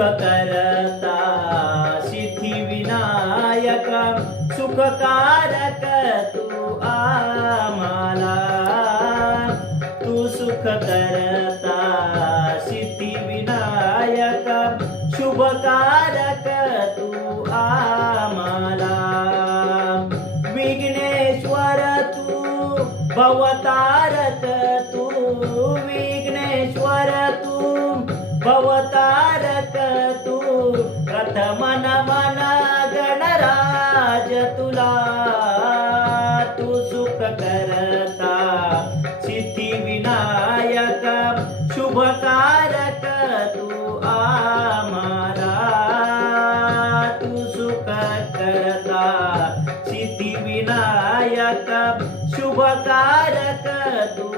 करता सिद्धी विनायक सुखकारक तू आम्हाला, तू सुख करता सिद्धी विनायक शुभकारक तू आम्हाला. विघ्नेश्वर तू भवतारक तू, विघ्नेश्वर तू भवतारक तू, प्रथम नमन गणराज तुला. तू सुख करता सिद्धी विनायक शुभकारक तू आम्हाला, तू सुख करता सिद्धी विनायक शुभकारक तू